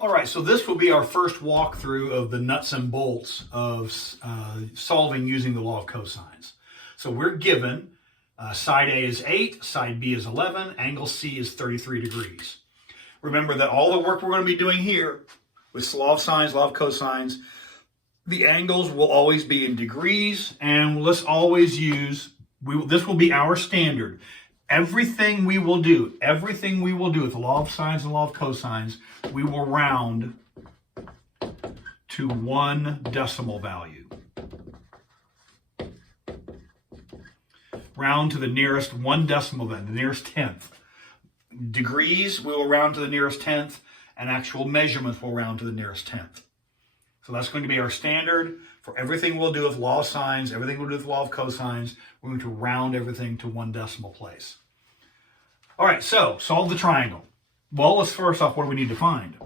All right, so this will be our first walkthrough of the nuts and bolts of solving using the law of cosines. So we're given side A is 8, side B is 11, angle C is 33 degrees. Remember that all the work we're going to be doing here with law of sines, law of cosines, the angles will always be in degrees, and let's always use, this will be our standard. Everything we will do with the law of sines and law of cosines, we will round to one decimal value. Round to the nearest one decimal value, the nearest tenth. Degrees, we will round to the nearest tenth, and actual measurements will round to the nearest tenth. So that's going to be our standard for everything we'll do with law of sines, everything we'll do with law of cosines. We're going to round everything to one decimal place. All right, so solve the triangle. Well, let's first off, what do we need to find?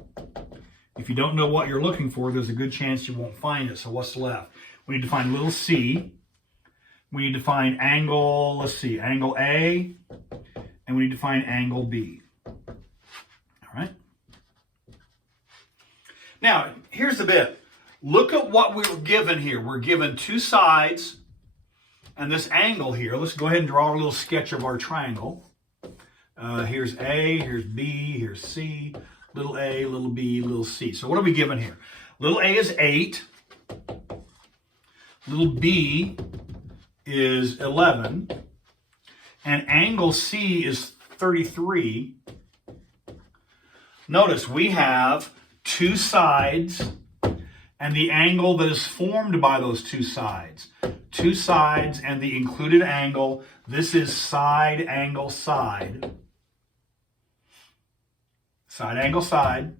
If you don't know what you're looking for, there's a good chance you won't find it. So what's left? We need to find little c. We need to find angle, let's see, angle A, and we need to find angle B. All right. Now, here's the bit. Look at what we were given here. We're given two sides and this angle here. Let's go ahead and draw a little sketch of our triangle. Here's A, here's B, here's C, little a, little b, little c. So what are we given here? Little a is 8. Little b is 11. And angle C is 33. Notice we have two sides and the angle that is formed by those two sides. Two sides and the included angle. This is side angle side. Side angle side.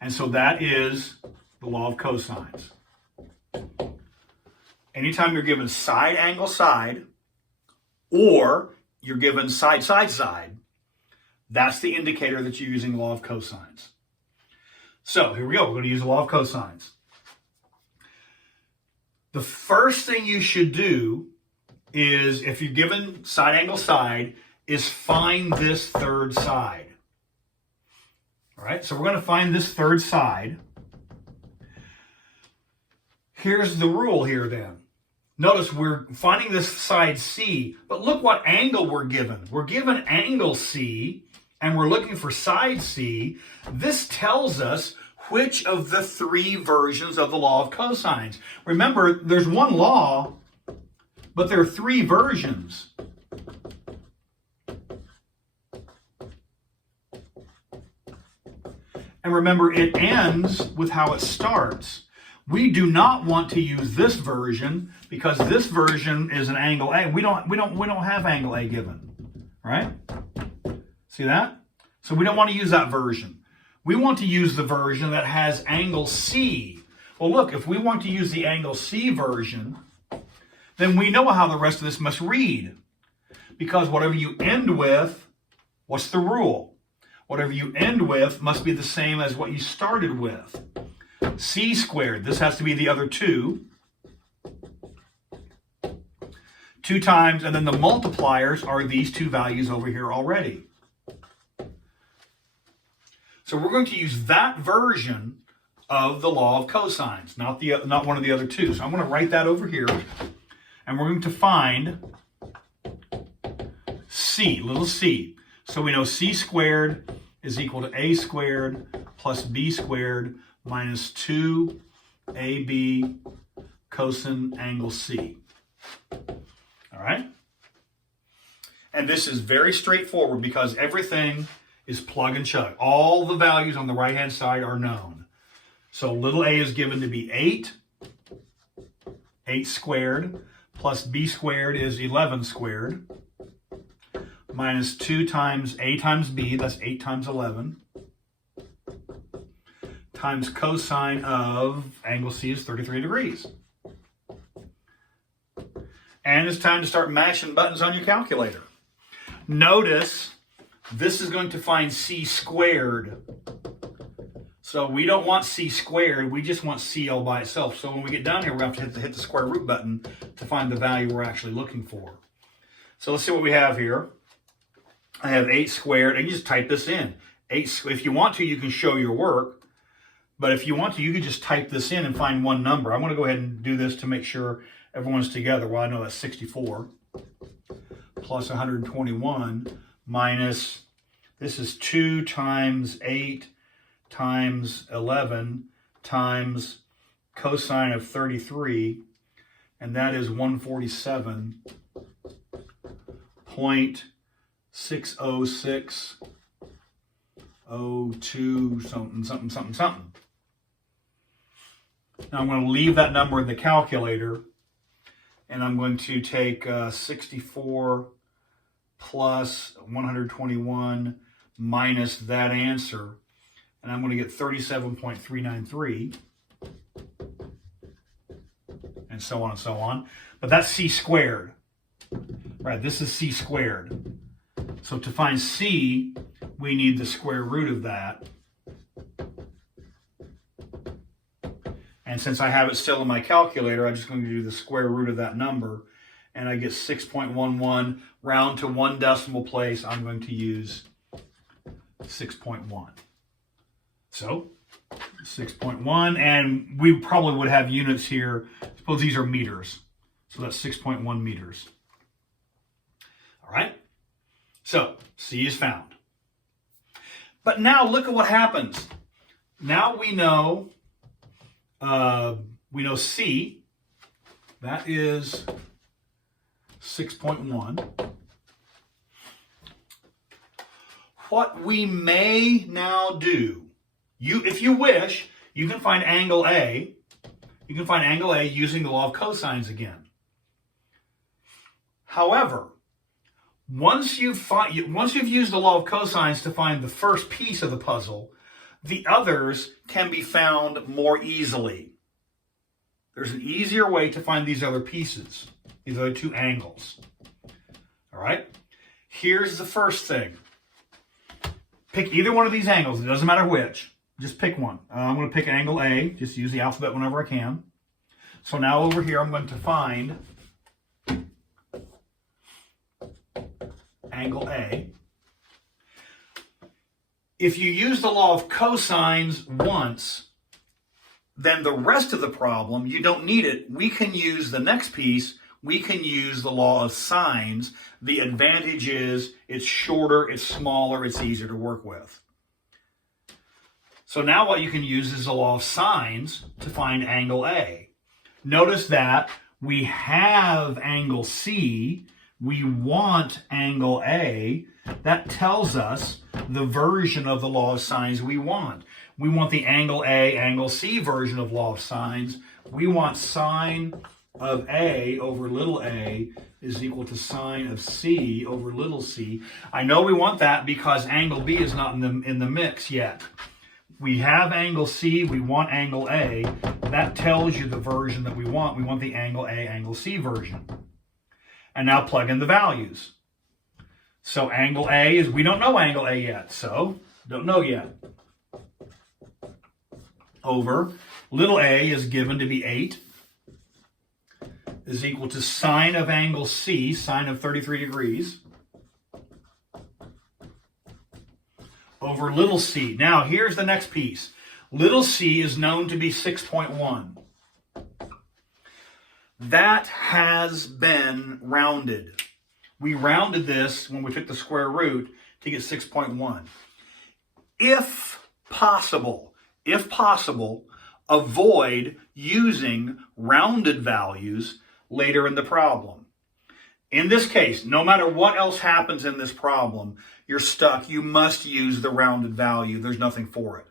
And so that is the law of cosines. Anytime you're given side angle side or you're given side side side, that's the indicator that you're using the law of cosines. So here we go. We're going to use the law of cosines. The first thing you should do is, if you're given side angle side, is find this third side. All right, so we're going to find this third side. Here's the rule here then. Notice we're finding this side C, but look what angle we're given. We're given angle C, and we're looking for side C. This tells us which of the three versions of the law of cosines. Remember, there's one law, but there are three versions. And remember, it ends with how it starts. We do not want to use this version because this version is an angle A. We don't have angle A given, right? See that? So we don't want to use that version. We want to use the version that has angle C. Well, look, if we want to use the angle C version, then we know how the rest of this must read. Because whatever you end with, what's the rule? Whatever you end with must be the same as what you started with. C squared, this has to be the other 2. 2 times, and then the multipliers are these two values over here already. So we're going to use that version of the law of cosines, not one of the other two. So I'm going to write that over here, and we're going to find C, little c. So we know C squared is equal to A squared plus B squared minus 2AB cosine angle C. All right? And this is very straightforward because everything is plug and chug. All the values on the right-hand side are known. So little a is given to be 8. 8 squared plus b squared is 11 squared. Minus 2 times a times b, that's 8 times 11. Times cosine of angle C is 33 degrees. And it's time to start mashing buttons on your calculator. Notice this is going to find C squared. So we don't want C squared, we just want C all by itself. So when we get down here, we're going to have to hit the square root button to find the value we're actually looking for. So let's see what we have here. I have 8 squared, and you just type this in. 8, if you want to, you can show your work. But if you want to, you could just type this in and find one number. I'm going to go ahead and do this to make sure everyone's together. Well, I know that's 64 plus 121 minus, this is 2 times 8 times 11 times cosine of 33, and that is 147.60602 something, something, something, something. Now I'm going to leave that number in the calculator, and I'm going to take 64 plus 121 minus that answer, and I'm going to get 37.393, and so on and so on. But that's c squared, right? This is c squared. So to find c, we need the square root of that. And since I have it still in my calculator, I'm just going to do the square root of that number, and I get 6.11. Round to one decimal place, I'm going to use 6.1. So 6.1, and we probably would have units here. Suppose these are meters. So that's 6.1 meters. All right. So C is found. But now look at what happens. Now we know C. That is 6.1. What we may now do, if you wish, you can find angle A. You can find angle A using the law of cosines again. However, once you've used the law of cosines to find the first piece of the puzzle, the others can be found more easily. There's an easier way to find these other pieces, these other two angles. All right? Here's the first thing. Pick either one of these angles. It doesn't matter which. Just pick one. I'm going to pick angle A. Just use the alphabet whenever I can. So now over here, I'm going to find angle A. If you use the law of cosines once, then the rest of the problem, you don't need it. We can use the next piece. We can use the law of sines. The advantage is it's shorter, it's smaller, it's easier to work with. So now what you can use is the law of sines to find angle A. Notice that we have angle C. We want angle A. That tells us the version of the law of sines we want. We want the angle A, angle C version of law of sines. We want sine of A over little a is equal to sine of C over little c. I know we want that because angle B is not in the mix yet. We have angle C, we want angle A. That tells you the version that we want. We want the angle A, angle C version. And now plug in the values. So angle A is, we don't know angle A yet, so don't know yet. Over little a is given to be 8, is equal to sine of angle C, sine of 33 degrees, over little c. Now, here's the next piece. Little c is known to be 6.1. That has been rounded. We rounded this when we took the square root to get 6.1. If possible, avoid using rounded values later in the problem. In this case, no matter what else happens in this problem, you're stuck. You must use the rounded value. There's nothing for it.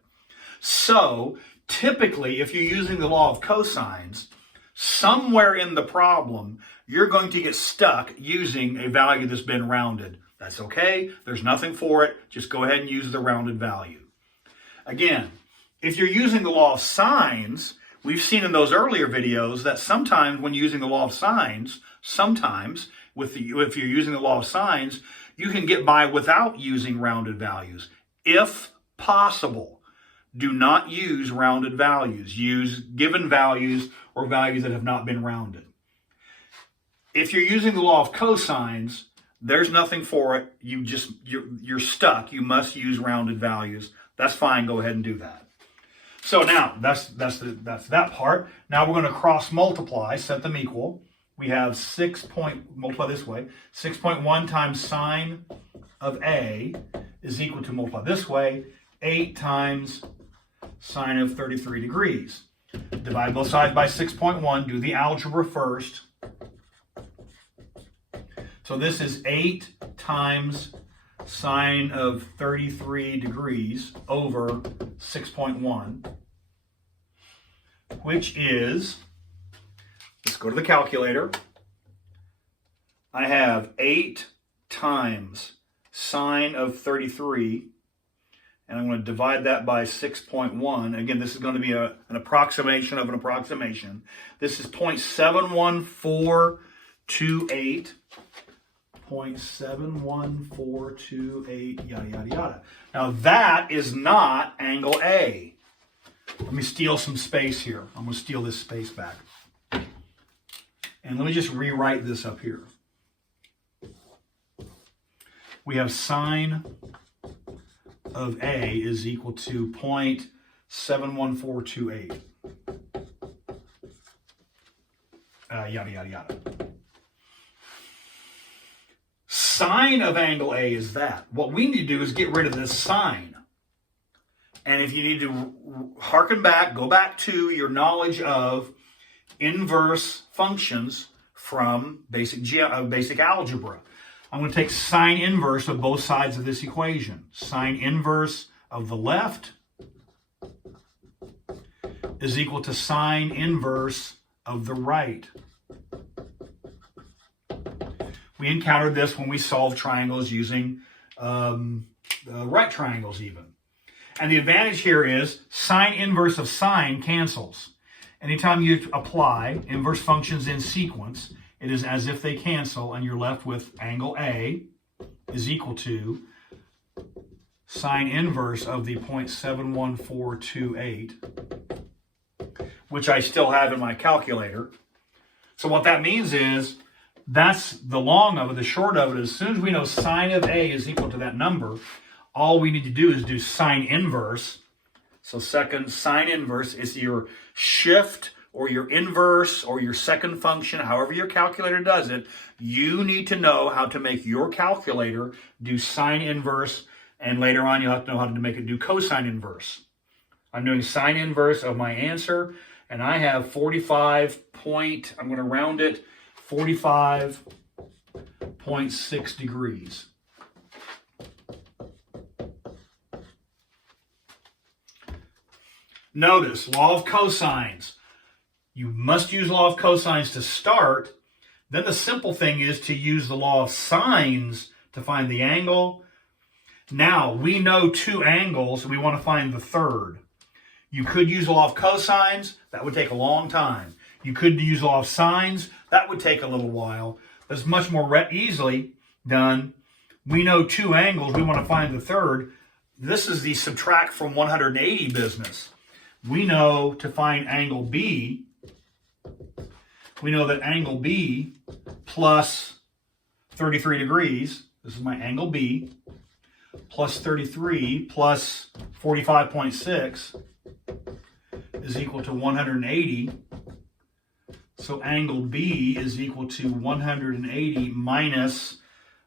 So, typically, if you're using the law of cosines, somewhere in the problem, you're going to get stuck using a value that's been rounded. That's okay. There's nothing for it. Just go ahead and use the rounded value. Again, if you're using the law of sines, we've seen in those earlier videos that sometimes when using the law of sines, if you're using the law of sines, you can get by without using rounded values. If possible, do not use rounded values. Use given values or values that have not been rounded. If you're using the law of cosines, there's nothing for it. You're stuck. You must use rounded values. That's fine. Go ahead and do that. So now, that's that part. Now we're going to cross multiply, set them equal. We have multiply this way. 6.1 times sine of A is equal to, multiply this way, 8 times sine of 33 degrees. Divide both sides by 6.1. Do the algebra first. So this is 8 times sine of 33 degrees over 6.1, which is, let's go to the calculator. I have 8 times sine of 33, and I'm going to divide that by 6.1. Again, this is going to be an approximation of an approximation. This is 0.71428. 0.71428, yada, yada, yada. Now that is not angle A. Let me steal some space here. I'm going to steal this space back. And let me just rewrite this up here. We have sine of A is equal to 0.71428. Yada, yada, yada. Sine of angle A is that. What we need to do is get rid of this sine. And if you need to harken back, go back to your knowledge of inverse functions from basic algebra. I'm going to take sine inverse of both sides of this equation. Sine inverse of the left is equal to sine inverse of the right. We encountered this when we solved triangles using right triangles even. And the advantage here is sine inverse of sine cancels. Anytime you apply inverse functions in sequence, it is as if they cancel, and you're left with angle A is equal to sine inverse of the 0.71428, which I still have in my calculator. So what that means is, that's the long of it. The short of it is, as soon as we know sine of A is equal to that number, all we need to do is do sine inverse. So second, sine inverse is your shift or your inverse or your second function, however your calculator does it. You need to know how to make your calculator do sine inverse, and later on you'll have to know how to make it do cosine inverse. I'm doing sine inverse of my answer, and I have 45 point, I'm going to round it, 45.6 degrees. Notice, law of cosines. You must use law of cosines to start. Then the simple thing is to use the law of sines to find the angle. Now, we know two angles, and we want to find the third. You could use the law of cosines. That would take a long time. You could use law of sines. That would take a little while. That's much more easily done. We know two angles. We want to find the third. This is the subtract from 180 business. We know to find angle B, we know that angle B plus 33 degrees, this is my angle B, plus 33 plus 45.6 is equal to 180. So angle B is equal to 180 minus,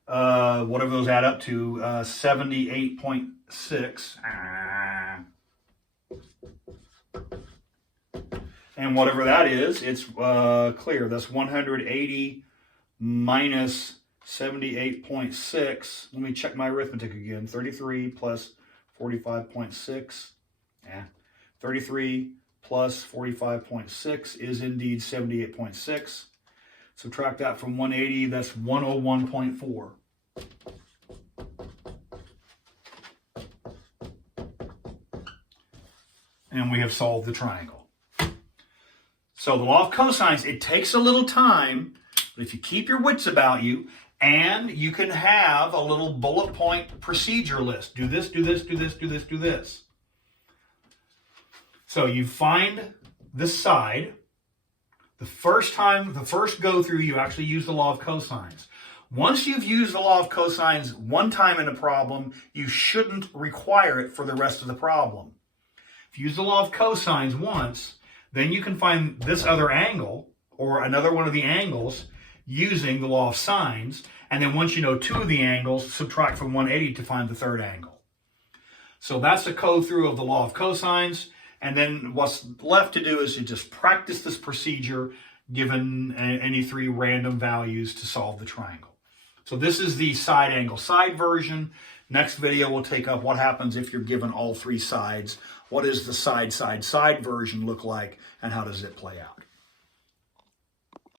whatever those add up to, 78.6. And whatever that is, it's clear. That's 180 minus 78.6. Let me check my arithmetic again. 33 plus 45.6. 33 plus 45.6 is indeed 78.6. Subtract that from 180, that's 101.4. And we have solved the triangle. So the law of cosines, it takes a little time, but if you keep your wits about you, and you can have a little bullet point procedure list. Do this, do this, do this, do this, do this. So you find this side. The first go through, you actually use the law of cosines. Once you've used the law of cosines one time in a problem, you shouldn't require it for the rest of the problem. If you use the law of cosines once, then you can find this other angle or another one of the angles using the law of sines. And then once you know two of the angles, subtract from 180 to find the third angle. So that's the code through of the law of cosines. And then what's left to do is you just practice this procedure given any three random values to solve the triangle. So this is the side angle side version. Next video we'll take up what happens if you're given all three sides. What does the side version look like, and how does it play out?